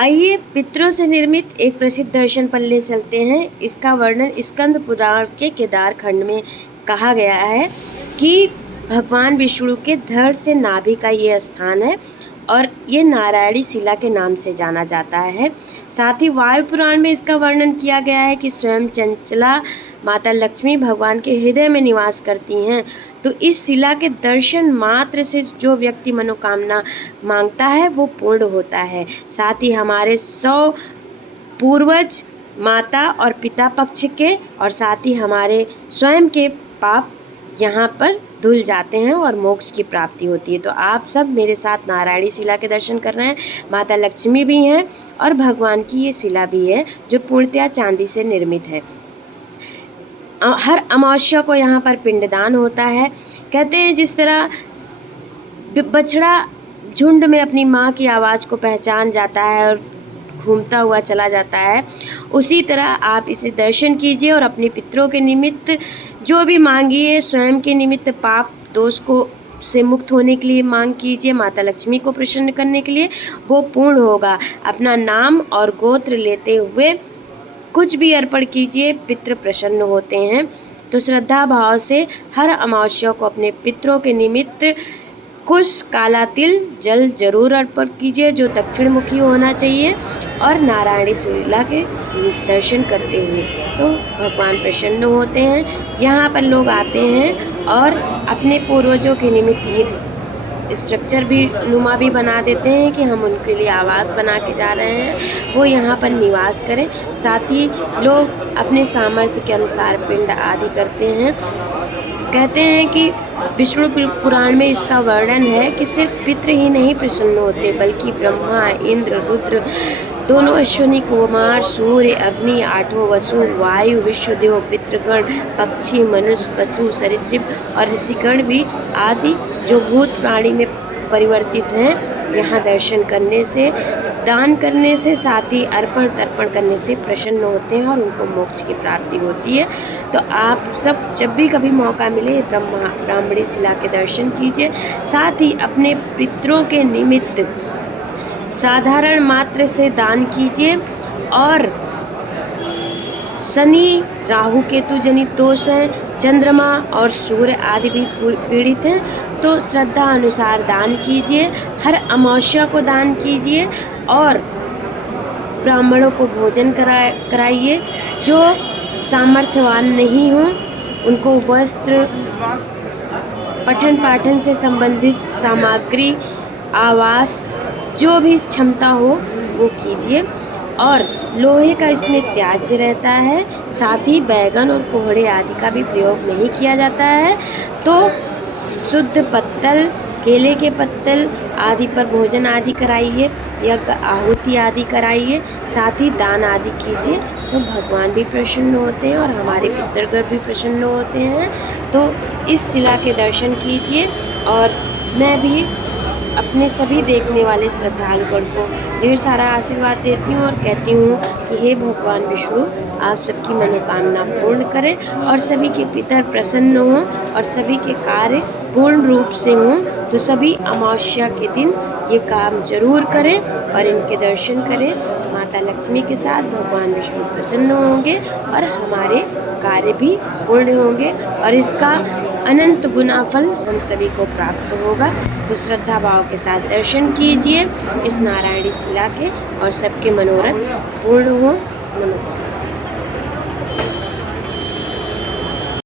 आइए पितरों से निर्मित एक प्रसिद्ध दर्शन पल्ले चलते हैं। इसका वर्णन स्कंद पुराण के केदार खंड में कहा गया है कि भगवान विष्णु के धड़ से नाभि का ये स्थान है और ये नारायणी शिला के नाम से जाना जाता है। साथ ही वायु पुराण में इसका वर्णन किया गया है कि स्वयं चंचला माता लक्ष्मी भगवान के हृदय में निवास करती हैं। तो इस शिला के दर्शन मात्र से जो व्यक्ति मनोकामना मांगता है वो पूर्ण होता है। साथ ही हमारे 100 पूर्वज माता और पिता पक्ष के और साथ ही हमारे स्वयं के पाप यहाँ पर धुल जाते हैं और मोक्ष की प्राप्ति होती है। तो आप सब मेरे साथ नारायणी शिला के दर्शन कर रहे हैं। माता लक्ष्मी भी हैं और भगवान की ये शिला भी है जो पूर्णतया चांदी से निर्मित है। हर अमावस्या को यहाँ पर पिंडदान होता है। कहते हैं जिस तरह बछड़ा झुंड में अपनी माँ की आवाज़ को पहचान जाता है और घूमता हुआ चला जाता है, उसी तरह आप इसे दर्शन कीजिए और अपने पितरों के निमित्त जो भी मांगिए, स्वयं के निमित्त पाप दोष को से मुक्त होने के लिए मांग कीजिए, माता लक्ष्मी को प्रसन्न करने के लिए, वो पूर्ण होगा। अपना नाम और गोत्र लेते हुए कुछ भी अर्पण कीजिए, पितृ प्रसन्न होते हैं। तो श्रद्धा भाव से हर अमावस्या को अपने पितरों के निमित्त कुछ काला तिल जल जरूर अर्पण कीजिए जो दक्षिण मुखी होना चाहिए और नारायणी शिला के दर्शन करते हुए तो भगवान प्रसन्न होते हैं। यहाँ पर लोग आते हैं और अपने पूर्वजों के निमित्त ये स्ट्रक्चर भी नुमा भी बना देते हैं कि हम उनके लिए आवास बना के जा रहे हैं, वो यहाँ पर निवास करें। साथ ही लोग अपने सामर्थ्य के अनुसार पिंड आदि करते हैं। कहते हैं कि विष्णु पुराण में इसका वर्णन है कि सिर्फ पितृ ही नहीं प्रसन्न होते बल्कि ब्रह्मा, इंद्र, रुद्र, दोनों अश्विनी कुमार, सूर्य, अग्नि, आठों वसु, वायु, विश्वदेव, पितृगण, पक्षी, मनुष्य, पशु, सरीसृप और ऋषिगण भी आदि जो भूत प्राणी में परिवर्तित हैं, यहाँ दर्शन करने से, दान करने से, साथ ही अर्पण तर्पण करने से प्रसन्न होते हैं और उनको मोक्ष की प्राप्ति होती है। तो आप सब जब भी कभी मौका मिले ब्राह्मणी शिला के दर्शन कीजिए। साथ ही अपने पितरों के निमित्त साधारण मात्र से दान कीजिए। और शनि राहु केतु जनित दोष हैं, चंद्रमा और सूर्य आदि भी पीड़ित हैं, तो श्रद्धा अनुसार दान कीजिए। हर अमावस्या को दान कीजिए और ब्राह्मणों को भोजन कराइए। जो सामर्थ्यवान नहीं हो उनको वस्त्र, पठन पाठन से संबंधित सामग्री, आवास, जो भी क्षमता हो वो कीजिए। और लोहे का इसमें त्याज्य रहता है, साथ ही बैगन और कोहड़े आदि का भी प्रयोग नहीं किया जाता है। तो शुद्ध पत्तल, केले के पत्तल आदि पर भोजन आदि कराइए, यज्ञ आहुति आदि कराइए, साथ ही दान आदि कीजिए। तो भगवान भी प्रसन्न होते हैं और हमारे पितृगण भी प्रसन्न होते हैं। तो इस शिला के दर्शन कीजिए और मैं भी अपने सभी देखने वाले श्रद्धालुगण को ढेर सारा आशीर्वाद देती हूँ और कहती हूँ कि हे भगवान विष्णु, आप सबकी मनोकामना पूर्ण करें और सभी के पितर प्रसन्न हों और सभी के कार्य पूर्ण रूप से हों। तो सभी अमावस्या के दिन ये काम जरूर करें और इनके दर्शन करें। माता लक्ष्मी के साथ भगवान विष्णु प्रसन्न होंगे और हमारे कार्य भी पूर्ण होंगे और इसका अनंत गुना फल हम सभी को प्राप्त होगा। तो श्रद्धा भाव के साथ दर्शन कीजिए इस नारायणी शिला के और सबके मनोरथ पूर्ण हो। नमस्कार।